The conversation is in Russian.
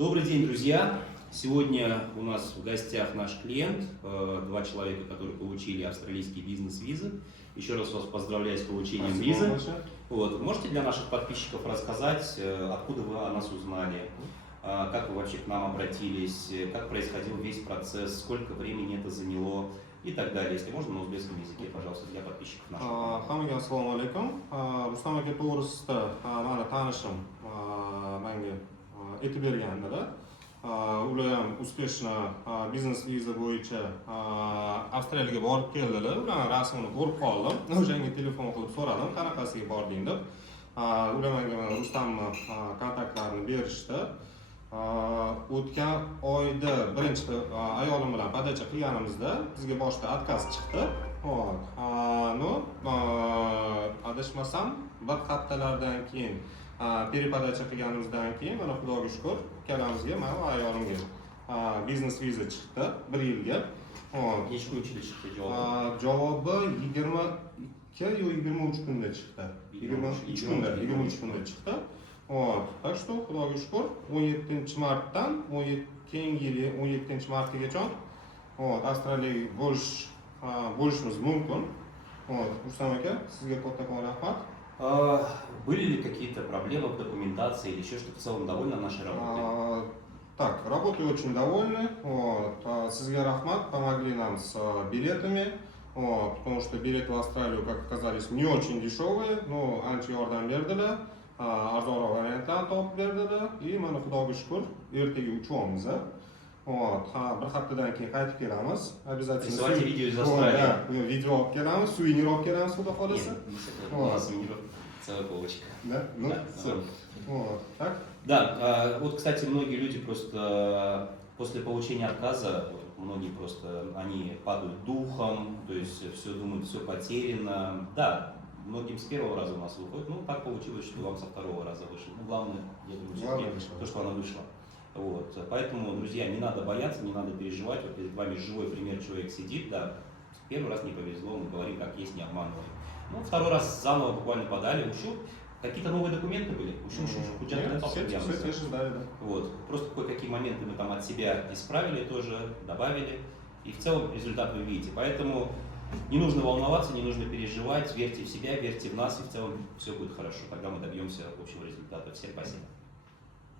Добрый день, друзья! Сегодня у нас в гостях наш клиент, два человека, которые получили австралийские бизнес-визы. Еще раз вас поздравляю с получением визы. Вот. Можете для наших подписчиков рассказать, откуда вы о нас узнали, как вы вообще к нам обратились, как происходил весь процесс, сколько времени это заняло и так далее. Если можно, на узбекском языке, пожалуйста, для подписчиков наших. Hammaga assalomu alaykum. Rustam aka to'g'risida mani tanishim menga aytib bergandilar. Ular ham успешно biznes viza bo'yicha Avstraliyaga borib keldilar. Ularning rasmini ko'rib qoldim. O'shanga telefon qilib so'radim, qanaqasiga bording deb. Ular menga Rustamni kontaktlarini berishdi. O'tgan oyda birinchi ayolim bilan podacha qilganimizda bizga boshida отказ chiqdi. Adashmasam bir haftalardan keyin перепоdacha qilganimizdan keyin mana Xudoga shukr ikkalamizga mana va ayolimga biznes viza chiqdi 1 yilga. Necha kun ichida chiqdi javobi? Javobi 22 yo 23 kunda chiqdi. 23 kunda chiqdi. Так что Xudoga shukr 17-martdan keyingi yil 17-martgacha Avstraliyaga bo'lishimiz mumkin. Rustam aka, sizga kattakon rahmat. Были ли какие-то проблемы в документации или еще что-то? В целом довольны нашей работой? Так, работой очень довольны. Sizga rahmat, помогли нам с билетами. Потому что билеты в Австралию, как оказались, не очень дешевые, но ancha yordam berdilar. Arzonroq variantlarni topib berdilar. И mana Xudoga shukr, ertaga uchamiz. Bir haftadan keyin qaytib kelamiz. Обязательно. Присылайте видео из Австралии. Video olib kelamiz, suvenir olib kelamiz, xudo xolasa. У нас сувениров целая полочка. Да? Ну, все. Так? Да, вот, кстати, многие люди просто после получения отказа, многие просто, они падают духом, то есть все думают, все потеряно. Да, многим с первого раза у нас выходит, ну так получилось, что вам со второго раза вышло. Ну главное, я думаю, все-таки то, что она вышла. Вот. Поэтому, друзья, не надо бояться, не надо переживать. Вот перед вами живой пример, человек сидит, да, первый раз не повезло, мы говорим, как есть, не обманываем. Ну, второй раз заново буквально подали, какие-то новые документы были? Вот. Просто кое-какие моменты мы там от себя исправили тоже, добавили. И в целом результат вы видите. Поэтому не нужно волноваться, не нужно переживать, верьте в себя, верьте в нас, и в целом все будет хорошо. Тогда мы добьемся общего результата. Всем спасибо.